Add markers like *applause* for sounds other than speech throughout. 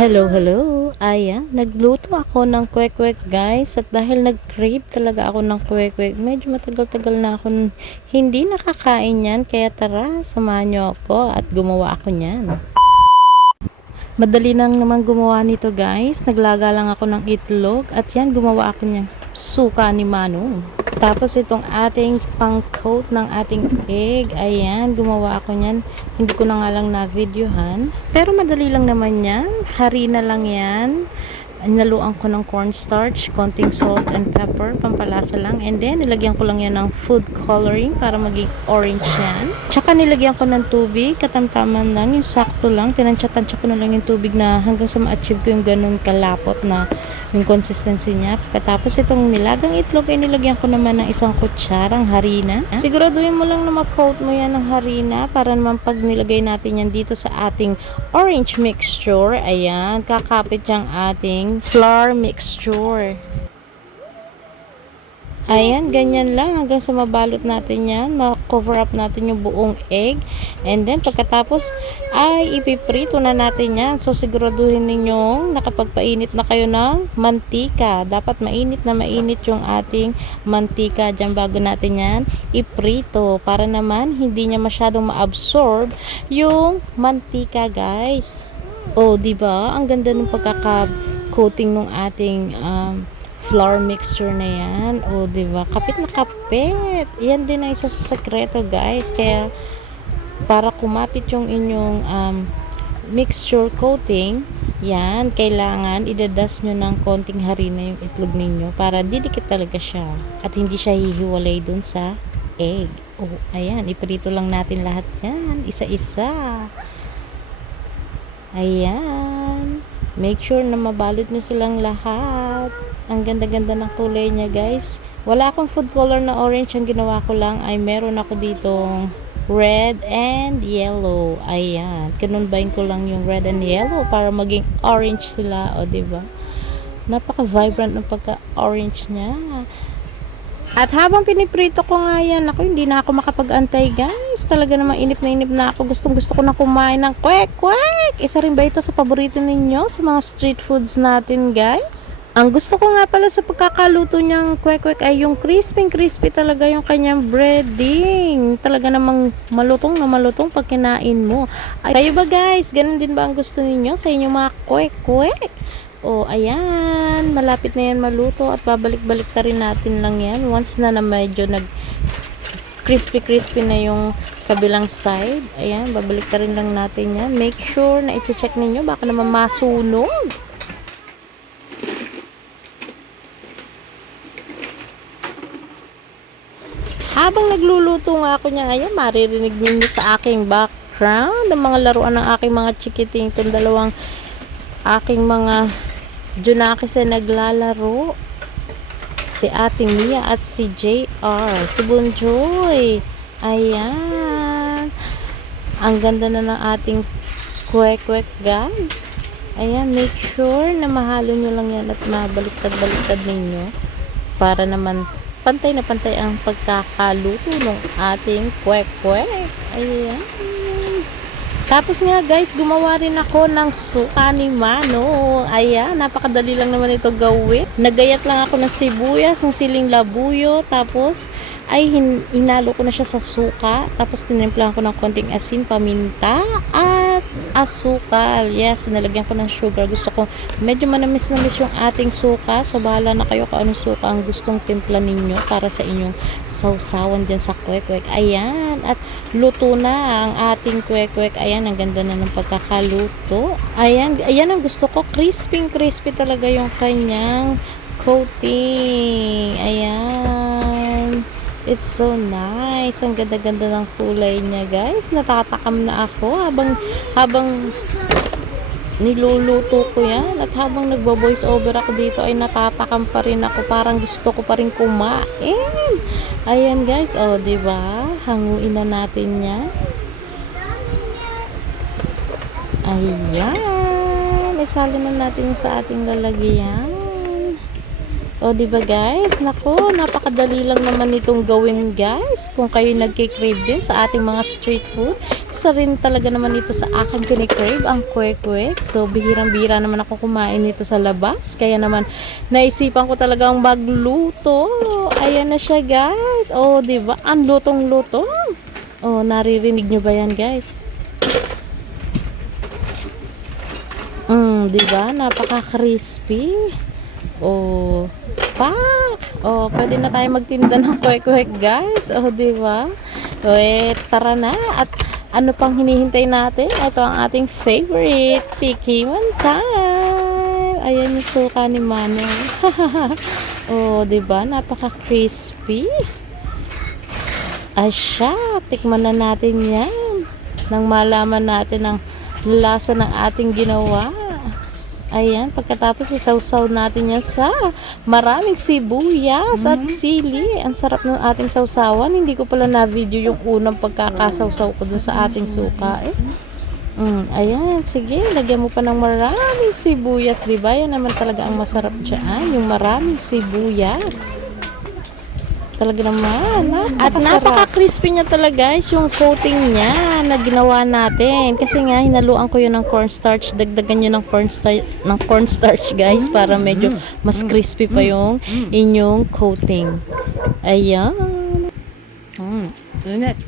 Hello, hello. Ayan, nagluto ako ng kwek-kwek guys. At dahil nag-crave talaga ako ng kwek-kwek, medyo matagal-tagal na ako hindi nakakain yan. Kaya tara, samahan niyo ako at gumawa ako niyan. Madali lang naman gumawa nito guys. Naglaga lang ako ng itlog at yan gumawa ako niyang suka ni Manong. Tapos itong ating pang-coat ng ating egg. Ayan, gumawa ako niyan. Hindi ko na nga lang na-videohan. Pero madali lang naman yan. Harina lang yan. Naluan ko ng cornstarch, konting salt and pepper, pampalasa lang. And then, nilagyan ko lang yan ng food coloring para maging orange yan. Tsaka nilagyan ko ng tubig, katamtaman lang, yung sakto lang. Tinansya-tansya ko na lang yung tubig na hanggang sa ma-achieve ko yung ganun kalapot na yung consistency niya. Katapos itong nilagang itlog ay nilagyan ko naman ng isang kutsarang harina. Siguraduhin mo lang na mag-coat mo yan ng harina para naman pag nilagay natin yan dito sa ating orange mixture, ayan, kakapit yung ating flour mixture. Ayan, ganyan lang hanggang sa mabalot natin yan. Ma-cover up natin yung buong egg. And then, pagkatapos, ay ipiprito na natin yan. So, siguraduhin ninyong nakapagpainit na kayo ng mantika. Dapat mainit na mainit yung ating mantika dyan bago natin yan iprito. Para naman, hindi niya masyadong ma-absorb yung mantika, guys. Oh, di ba? Ang ganda ng pagkaka-coating ng ating um, flour mixture na yan. O, ba? Kapit na kapit. Yan din ang isa sa sekreto, guys. Kaya, para kumapit yung inyong um, mixture coating, yan, kailangan idadas nyo ng konting harina yung itlog ninyo para didikit talaga siya. At hindi siya hihiwalay dun sa egg. O, ayan, iprito lang natin lahat yan. Isa-isa. Ayan. Make sure na mabalot nyo silang lahat. Ang ganda-ganda ng kulay niya, guys. Wala akong food color na orange. Ang ginawa ko lang ay meron ako ditong red and yellow. Ayan. Kinunbayin ko lang yung red and yellow para maging orange sila. O, ba? Napaka-vibrant ng pagka-orange niya. At habang piniprito ko nga yan, ako hindi na ako makapag-antay guys. Talaga namang inip na inip na ako. Gustong gusto ko na kumain ng kwek kwek. Isa rin ba ito sa paborito ninyo sa mga street foods natin guys? Ang gusto ko nga pala sa pagkakaluto niyang kwek kwek ay yung crispy crispy talaga yung kanyang breading. Talaga namang malutong na malutong pag kinain mo. Ay, kayo ba guys? Ganun din ba ang gusto ninyo sa inyong mga kwek kwek? O, ayan. Malapit na yan maluto at babalik-balik ta rin natin lang yan. Once na na medyo nag crispy-crispy na yung kabilang side. Ayan, babalik ta rin lang natin yan. Make sure na i-check ninyo. Baka naman masunog. Habang nagluluto nga ako niya, ayan, maririnig ninyo sa aking background ang mga laruan ng aking mga chikiting. Itong dalawang aking mga Junakis ay naglalaro. Si Ate Mia at si JR. Si Bonjoy. Ayan. Ang ganda na ng ating kwek-kwek guys. Ayan, make sure na mahalo nyo lang yan at mabaliktad-baliktad ninyo. Para naman pantay na pantay ang pagkakaluto ng ating kwek-kwek. Ayan. Tapos nga guys, gumawa rin ako ng suka ni Mano. Ayan, napakadali lang naman ito gawin. Nagayat lang ako ng sibuyas, ng siling labuyo. Tapos ay hin- hinalo ko na siya sa suka. Tapos tinimplahan ko ng konting asin, paminta at asukal. Yes, nalagyan ko ng sugar. Gusto ko medyo manamis-namis yung ating suka. So bahala na kayo kung anong suka ang gustong timpla ninyo para sa inyong sausawan dyan sa kwek-kwek. Ayan, at luto na ang ating kwek-kwek. Ayan, ang ganda na ng pagkakaluto. Ayan, ayan ang gusto ko. Crispy, crispy talaga yung kanyang coating. Ayan. It's so nice. Ang ganda-ganda ng kulay niya, guys. Natatakam na ako habang habang niluluto ko yan. At habang nagbo-voice over ako dito ay natatakam pa rin ako. Parang gusto ko pa rin kumain. Ayan, guys. Oh, 'di ba? Hanguin na natin 'yan. Ayan. Isali na natin sa ating lalagyan. O, di ba guys? Nako, napakadali lang naman itong gawin guys. Kung kayo nagkikrave din sa ating mga street food, isa rin talaga naman ito sa akin kinikrave, ang kwek-kwek. So, bihirang-bihira naman ako kumain nito sa labas. Kaya naman, naisipan ko talagang magluto. Ayan na siya guys. O, di ba? Ang lutong-luto. O, naririnig nyo ba yan guys? Mm, di ba? Napaka-crispy. Oh, pak! Oh, pwede na tayo magtinda ng kwek-kwek, guys. Oh, di ba? Eh, tara na. At ano pang hinihintay natin? Ito ang ating favorite, tikiman time. Ayan yung suka ni Mano. *laughs* oh, di ba? Napaka-crispy. Asya, tikman na natin yan. Nang malaman natin ang lasa ng ating ginawa. Ayan, pagkatapos isawsaw natin yan sa maraming sibuyas at sili. Ang sarap ng ating sawsawan. Hindi ko pala na-video yung unang pagkakasawsaw ko dun sa ating suka. Eh. Mm, ayan, sige, lagyan mo pa ng maraming sibuyas, di ba? Yan naman talaga ang masarap dyan, yung maraming sibuyas. Talaga naman. At napaka-crispy niya talaga guys, yung coating niya na ginawa natin. Kasi nga, hinaluan ko yun ng cornstarch. Dagdagan nyo ng cornstarch, ng cornstarch guys, para medyo mas crispy pa yung inyong coating. Ayan. Mm. Init.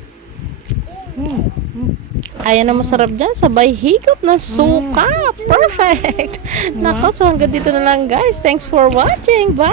Ayan na masarap dyan. Sabay higop ng suka. Perfect. Nako, so hanggang dito na lang guys. Thanks for watching. Bye!